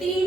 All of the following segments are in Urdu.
3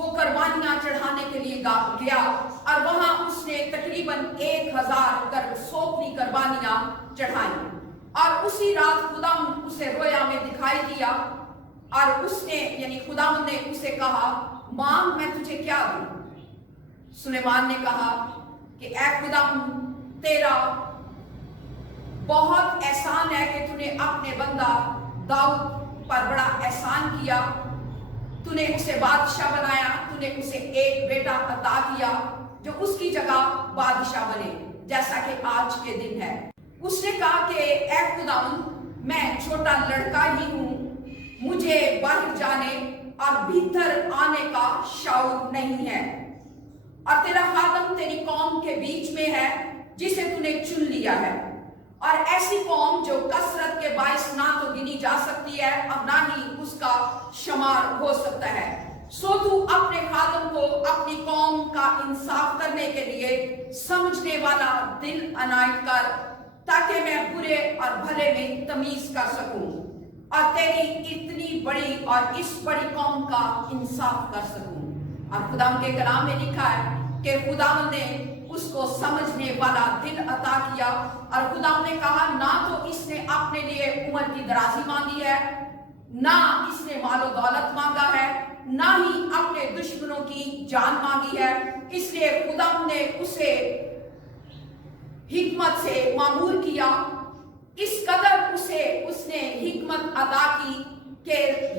وہ قربانیاں چڑھانے کے لیے گیا اور وہاں اس نے تقریباً 1000 سوپنی قربانیاں چڑھائی. اور اسی رات خدا اسے رویا میں دکھائی دیا اور اس نے یعنی خدا نے اسے کہا مانگ میں تجھے کیا دوں. سلیمان نے کہا کہ اے خدا تیرا بہت احسان ہے کہ تو نے اپنے بندہ داؤد پر بڑا احسان کیا. تو نے اسے بادشاہ بنایا, تو نے اسے ایک بیٹا عطا کیا جو اس کی جگہ بادشاہ بنے جیسا کہ آج کے دن ہے. اس نے کہا کہ اے خداوند میں چھوٹا لڑکا ہی ہوں, مجھے باہر جانے اور بھیتر آنے کا شعور نہیں ہے, اور تیرا خادم تیری قوم کے بیچ میں ہے جسے تو نے چن لیا ہے, اور ایسی قوم جو کثرت کے باعث نہ تو گنی جا سکتی ہے اور نہ ہی اس کا شمار ہو سکتا ہے. سو تو اپنے خادم کو اپنی قوم کا انصاف کرنے کے لیے سمجھنے والا دل عنایت کر تاکہ میں برے اور بھلے میں تمیز کر سکوں اور تیری اتنی بڑی اور اس بڑی قوم کا انصاف کر سکوں. اور خدا کے کلام میں لکھا ہے کہ خدا نے اس کو سمجھنے والا دل عطا کیا, اور خدا نے کہا نہ تو اس نے اپنے لیے عمر کی درازی مانگی ہے, نہ اس نے مال و دولت مانگا ہے, نہ ہی اپنے دشمنوں کی جان مانگی ہے. اس لیے خدا نے اسے حکمت سے معمور کیا, اس قدر اس نے حکمت عطا کی کہ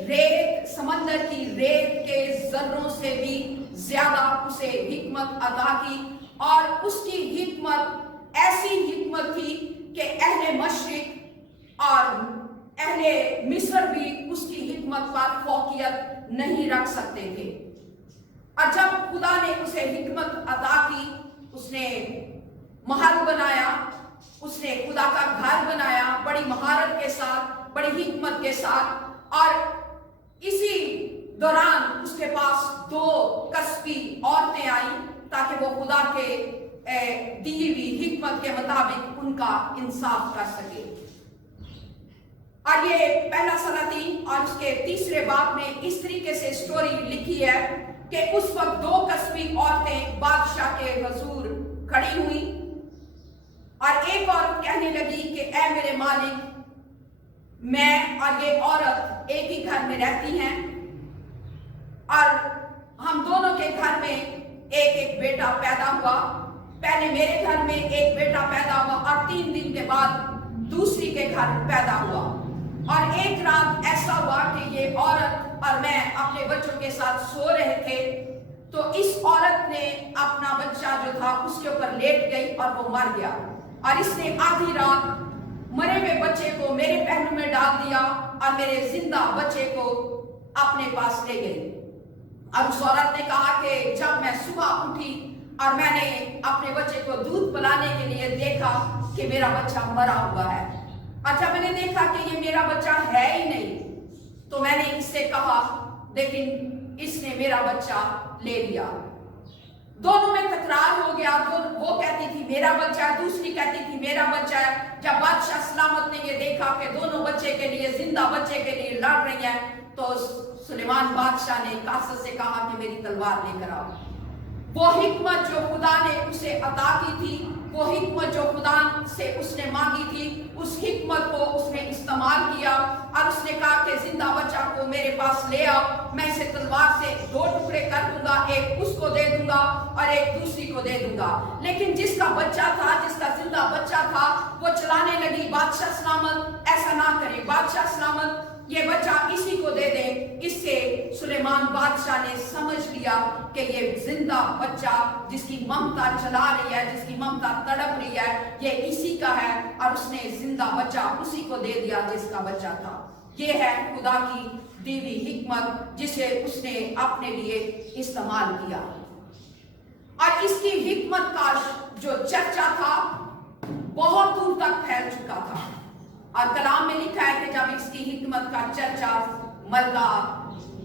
ریت سمندر کی ریت کے ذروں سے بھی زیادہ اسے حکمت عطا کی. اور اس کی حکمت ایسی حکمت تھی کہ اہل مشرق اور اہل مصر بھی اس کی حکمت پر فوقیت نہیں رکھ سکتے تھے. اور جب خدا نے اسے حکمت عطا کی, اس نے محل بنایا, اس نے خدا کا گھر بنایا بڑی مہارت کے ساتھ, بڑی حکمت کے ساتھ. اور اسی دوران اس کے پاس 2 کسبی عورتیں آئیں تاکہ وہ خدا کے دی ہوئی حکمت کے مطابق ان کا انصاف کر سکے. اور یہ پہلا سلاطین اور اس کے 3 باب میں اس طریقے سے سٹوری لکھی ہے کہ اس وقت 2 کسبی عورتیں بادشاہ کے حضور کھڑی ہوئی, اور ایک عورت کہنے لگی کہ اے میرے مالک, میں اور یہ عورت ایک ہی گھر میں رہتی ہیں, اور ہم دونوں کے گھر میں ایک ایک بیٹا پیدا ہوا. پہلے میرے گھر میں ایک بیٹا پیدا ہوا اور 3 دن کے بعد دوسری کے گھر پیدا ہوا. اور ایک رات ایسا ہوا کہ یہ عورت اور میں اپنے بچوں کے ساتھ سو رہے تھے, تو اس عورت نے اپنا بچہ جو تھا اس کے اوپر لیٹ گئی اور وہ مر گیا. اور اس نے آدھی رات مرے ہوئے بچے کو میرے پہلو میں ڈال دیا اور میرے زندہ بچے کو اپنے پاس لے گئی. اب اس عورت نے کہا کہ جب میں صبح اٹھی اور میں نے اپنے بچے کو دودھ پلانے کے لیے دیکھا کہ میرا بچہ مرا ہوا ہے, اور جب میں نے دیکھا کہ یہ میرا بچہ ہے ہی نہیں, تو میں نے اس سے کہا لیکن اس نے میرا بچہ لے لیا. دونوں میں تکرار ہو گیا, وہ کہتی تھی میرا بچہ ہے, دوسری کہتی تھی میرا بچہ ہے. جب بادشاہ سلامت نے یہ دیکھا کہ دونوں بچے کے لیے, زندہ بچے کے لیے لڑ رہی ہیں, تو سلیمان بادشاہ نے قاصد سے کہا کہ میری تلوار لے کر آؤ. وہ حکمت جو خدا نے اسے عطا کی تھی, وہ حکمت جو خدا سے اس نے مانگی تھی, اس حکمت کو اس نے استعمال کیا اور اس نے کہا کہ زندہ بچہ کو میرے پاس لے آؤ, میں اسے تلوار سے 2 ٹکڑے کر دوں گا, ایک اس کو دے دوں گا اور ایک دوسری کو دے دوں گا. لیکن جس کا بچہ تھا, جس کا زندہ بچہ تھا, وہ چلانے لگی بادشاہ سلامت ایسا نہ کرے, بادشاہ سلامت یہ بچہ اسی کو دے دیں. اس سے سلیمان بادشاہ نے سمجھ لیا کہ یہ زندہ بچہ جس کی ممتا چلا رہی ہے, جس کی ممتا تڑپ رہی ہے, یہ اسی کا ہے, اور اس نے زندہ بچہ اسی کو دے دیا جس کا بچہ تھا. یہ ہے خدا کی دی ہوئی حکمت جسے اس نے اپنے لیے استعمال کیا. اور اس کی حکمت کا جو چرچا تھا بہت دور تک پھیل چکا تھا. اور کلام میں لکھا ہے کہ جب اس کی حکمت کا چرچا ملکہ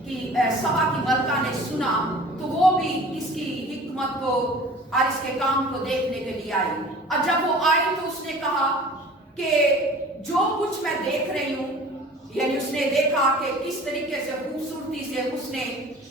کی سبا کی ملکہ نے سنا, تو وہ بھی اس کی حکمت کو اور اس کے کام کو دیکھنے کے لیے آئی. اور جب وہ آئی تو اس نے کہا کہ جو کچھ میں دیکھ رہی ہوں, یعنی اس نے دیکھا کہ کس طریقے سے خوبصورتی سے اس نے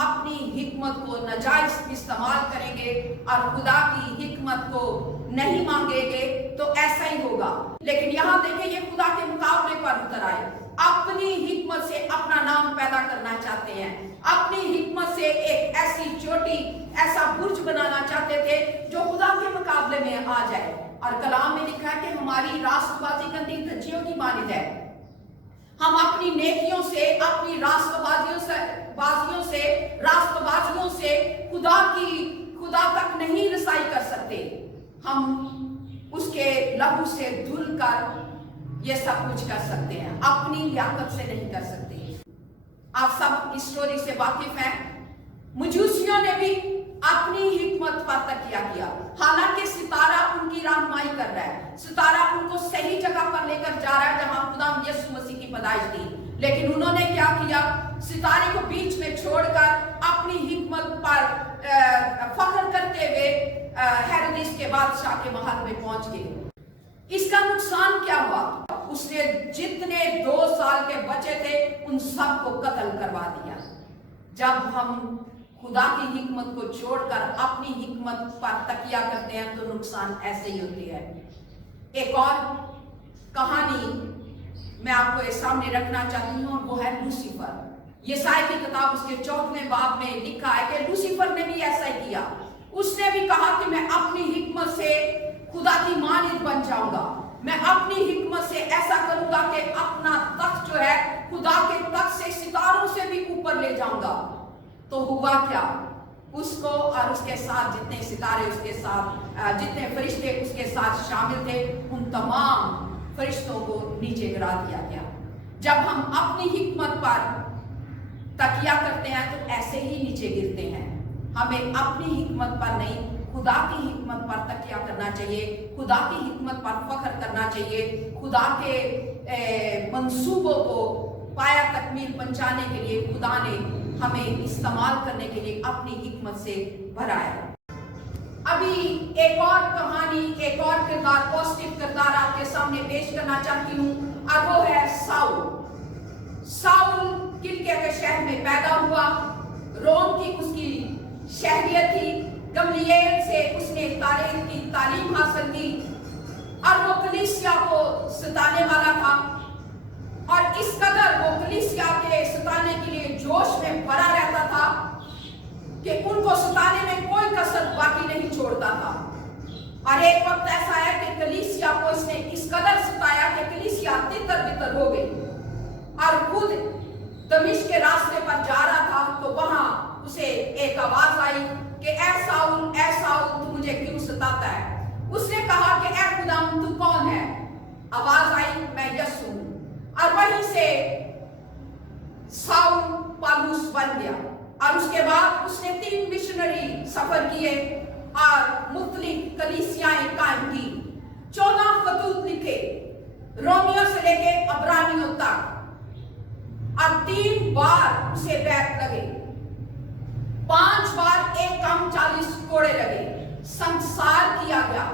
اپنی حکمت کو ناجائز استعمال کریں گے اور خدا کی حکمت کو نہیں مانگیں گے تو ایسا ہی ہوگا. لیکن یہاں دیکھیں یہ خدا کے مقابلے پر اتر آئے. اپنی حکمت سے اپنا نام پیدا کرنا چاہتے ہیں. اپنی حکمت سے ایک ایسی چوٹی ایسا برج بنانا چاہتے تھے جو خدا کے مقابلے میں آ جائے. اور کلام میں لکھا ہے کہ ہماری راست بازی گندی دھجیوں کی مانند ہے. ہم اپنی نیکیوں سے اپنی راست بازیوں سے خدا تک نہیں رسائی کر سکتے. ہم اس کے لہو سے دھل کر یہ سب کچھ کر سکتے ہیں, اپنی لیاقت سے نہیں کر سکتے. آپ سب اس سٹوری سے واقف ہیں. مجوسیوں نے بھی اپنی حکمت پر تکیہ کیا, حالانکہ ستارہ ان کی رہنمائی کر رہا ہے, ستارہ ان کو صحیح جگہ پر لے کر جا رہا ہے جہاں خدا یسوع مسیح کی پیدائش تھی. لیکن انہوں نے کیا کیا؟ ستارے کو بیچ میں چھوڑ کر اپنی حکمت پر فخر کرتے ہوئے ہیرودیس کے بادشاہ کے محل میں پہنچ گئے. اس کا نقصان کیا ہوا؟ اس نے جتنے 2 سال کے بچے تھے ان سب کو قتل کروا دیا. جب ہم خدا کی حکمت کو چھوڑ کر اپنی حکمت پر تکیہ کرتے ہیں تو نقصان ایسے ہی ہوتی ہے. ایک اور کہانی میں آپ کو سامنے رکھنا چاہتی ہوں, اور وہ ہے لوسیفر. یسائی کی کتاب اس کے 4ویں باب میں لکھا ہے کہ لوسیفر نے بھی ایسا ہی کیا. اس نے بھی کہا کہ میں اپنی حکمت سے خدا کی مانند بن جاؤں گا, میں اپنی حکمت سے ایسا کروں گا کہ اپنا تخت جو ہے خدا کے تخت سے ستاروں سے بھی اوپر لے جاؤں گا. تو ہوا کیا؟ اس کو اور اس کے ساتھ جتنے ستارے اس کے ساتھ جتنے فرشتے اس کے ساتھ شامل تھے ان تمام فرشتوں کو نیچے گرا دیا گیا. جب ہم اپنی حکمت پر تکیہ کرتے ہیں تو ایسے ہی نیچے گرتے ہیں. ہمیں اپنی حکمت پر نہیں خدا کی حکمت پر تکیہ کرنا چاہیے, خدا کی حکمت پر فخر کرنا چاہیے. خدا کے منصوبوں کو پایا تکمیل پہنچانے کے لیے خدا نے ہمیں استعمال کرنے کے لیے اپنی حکمت سے بھرایا. ابھی ایک اور کہانی, ایک اور کردار, پازیٹیو کردار آپ کے سامنے پیش کرنا چاہتی ہوں, اور وہ ہے ساؤل. ساؤل کلکیا کے شہر میں پیدا ہوا. روم کی اس کی شہریت تھی. گملیل سے اس نے تاریخ کی تعلیم حاصل کی اور وہ کلیسیا کو ستانے والا تھا. اور اس قدر وہ کلیسیا کے ستانے کے لیے جوش میں بھرا رہتا تھا کہ ان کو ستانے میں کوئی کسر باقی نہیں چھوڑتا تھا. اور ایک وقت ایسا ہے کہ کلیسیا کو اس نے اس قدر ستایا کہ کلیسیا تتر بتر ہو گئی. اور خود دمشق کے راستے پر جا رہا تھا تو وہاں اسے ایک آواز آئی کہ اے ساؤل تو مجھے کیوں ستاتا ہے؟ اس نے کہا کہ اے خدا تو کون ہے؟ آواز آئی میں یسوع ہوں. اور وہیں سے ساؤل پالوس بن گیا. اور اس کے بعد اس نے 3 مشنری سفر کیے اور مختلف کلیسیائیں قائم کی. 14 خطوط لکھے رومیوں سے لے کے عبرانیوں تک. اور 3 بار اسے بیعت لگے, 5 بار ایک کام 40 کوڑے لگے. سنسار کیا گیا,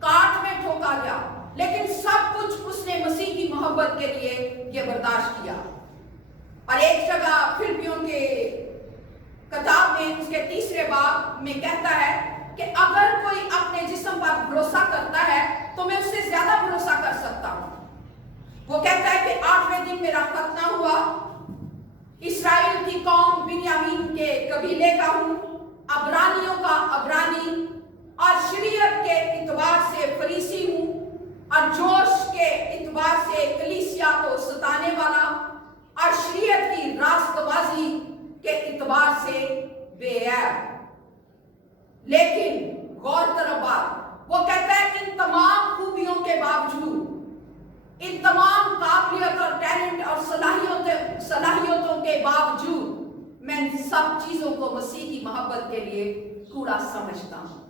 کاٹ میں ٹھوکا گیا, لیکن سب کچھ اس نے مسیح کی محبت کے لیے یہ برداشت کیا. اور ایک جگہ فلپیوں کے کتاب میں اس کے 3 باب میں کہتا ہے کہ اگر کوئی اپنے جسم پر بھروسہ کرتا ہے تو میں اس سے زیادہ بھروسہ کر سکتا ہوں. وہ کہتا ہے کہ 8ویں دن میرا ختنہ ہوا, اسرائیل کی قوم بنیامین کے قبیلے کا ہوں, عبرانیوں کا عبرانی, اور شریعت کے اعتبار سے فریسی ہوں, اور جوش کے اعتبار سے کلیسیا کو ستانے والا, اور شریعت کی راست بازی کے اعتبار سے بے عیب. لیکن غور طرف بات, وہ کہتا ہے کہ ان تمام خوبیوں کے باوجود, ان تمام قابلیت اور ٹیلنٹ اور صلاحیتوں کے باوجود میں ان سب چیزوں کو مسیح کی محبت کے لیے کوڑا سمجھتا ہوں.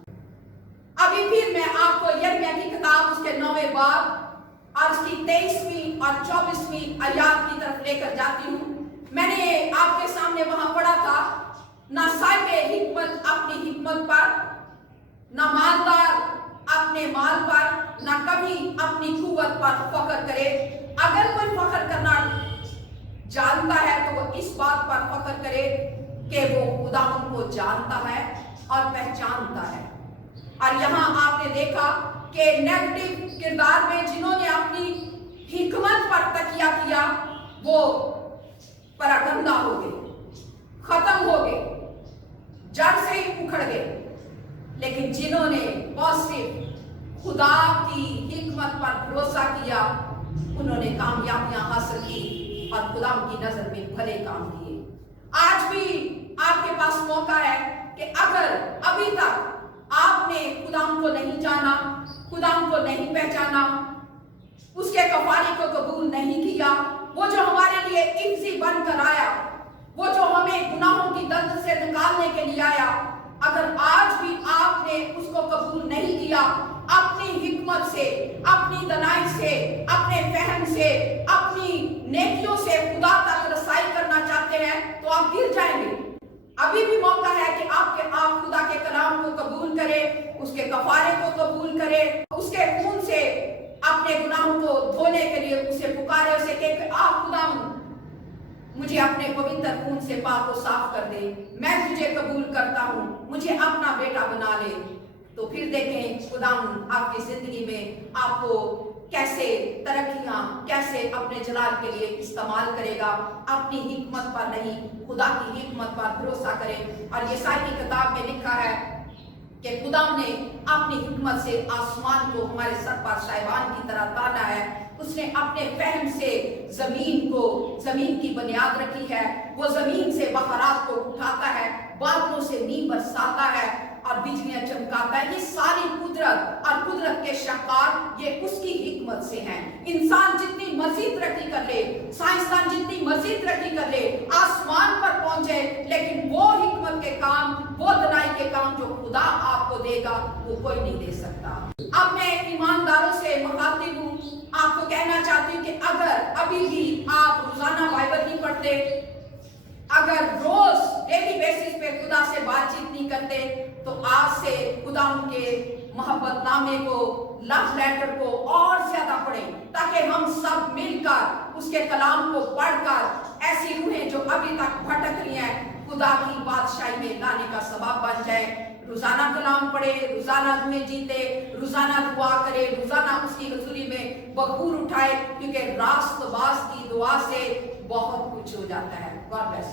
ابھی پھر میں آپ کو یرمیا کی کتاب اس کے 9ویں باب اور اس کی 23ویں اور 24ویں آیات کی طرف لے کر جاتی ہوں. میں نے آپ کے سامنے وہاں پڑھا تھا, نہ صاحب حکمت اپنی حکمت پر, نہ مالدار اپنے مال پر, نہ کبھی اپنی قوت پر فخر کرے. اگر کوئی فخر کرنا جانتا ہے تو وہ اس بات پر فخر کرے کہ وہ خدا ان کو جانتا ہے اور پہچانتا ہے۔ اور یہاں آپ نے دیکھا کہ نیگیٹو کردار میں جنہوں نے اپنی حکمت پر تکیہ کیا وہ پراگندہ ہو گئے، ختم ہو گئے، جڑ سے ہی اکھڑ گئے۔ لیکن جنہوں نے پازیٹو خدا کی حکمت پر بھروسہ کیا انہوں نے کامیابیاں حاصل کی اور خدا کی نظر میں بھلے کام کیے۔ آج بھی آپ کے پاس موقع ہے کہ اگر ابھی تک آپ نے خدا کو نہیں جانا، خدا کو نہیں پہچانا، اس کے کفارے کو قبول نہیں کیا، وہ جو ہمارے لیے عزی بن کر آیا، وہ جو ہمیں گناہوں کی دلدل سے نکالنے کے لیے آیا، اگر آج بھی آپ نے اس کو قبول نہیں کیا، اپنی حکمت سے، اپنی دانائی سے، اپنے فہم سے، اپنی نیکیوں سے خدا تک رسائی کرنا چاہتے ہیں تو آپ گر جائیں گے۔ ابھی بھی موقع ہے کہ آپ خدا کے کلام کو قبول کریں، اس کے کفارے کو قبول کریں، اس کے خون سے اپنے گناہوں کو دھونے کے لیے اسے پکارے، اسے کہ آپ خدا مجھے اپنے پوتر خون سے پاک و صاف کر دے، میں تجھے قبول کرتا ہوں، مجھے اپنا بیٹا بنا لے۔ تو پھر دیکھیں خدا آپ کی زندگی میں آپ کو کیسے ترقیاں، کیسے اپنے جلال کے لیے استعمال کرے گا۔ اپنی حکمت پر نہیں، خدا کی حکمت پر بھروسہ کریں۔ اور یسائی کی کتاب میں لکھا ہے کہ خدا نے اپنی حکمت سے آسمان کو ہمارے سر پر شائبان کی طرح تانا ہے، اس نے اپنے فہم سے زمین کی بنیاد رکھی ہے، وہ زمین سے بخارات کو اٹھاتا ہے، بادلوں سے نیند برساتا ہے اور بجلیاں چمکاتا ہے۔ یہ ساری قدرت اور قدرت کے شاہکار یہ اس کی حکمت سے ہیں۔ انسان جتنی مرضی ترقی کر لے، سائنسدان جتنی مرضی ترقی کر لے، آسمان پر پہنچے، لیکن وہ حکمت کے کام، وہ دانائی کے کام جو خدا آپ کو دے گا وہ کوئی نہیں دے سکتا۔ اب میں ایمانداروں سے مخاطب ہوں، آپ کو کہنا چاہتی ہوں کہ اگر ابھی بھی آپ روزانہ بائبل نہیں پڑھتے، اگر روز ڈیلی بیسس پہ خدا سے بات چیت نہیں کرتے، تو آج سے خدا ان کے محبت نامے کو، لو لیٹر کو اور زیادہ پڑھیں، تاکہ ہم سب مل کر اس کے کلام کو پڑھ کر ایسی روحیں جو ابھی تک بھٹک رہی ہیں خدا کی بادشاہی میں لانے کا سبب بن جائے۔ روزانہ کلام پڑھے، روزانہ روحیں جیتے، روزانہ دعا کرے، روزانہ اس کی حضوری میں بخور اٹھائے، کیونکہ راست باز کی دعا سے بہت کچھ ہو جاتا ہے۔ God bless.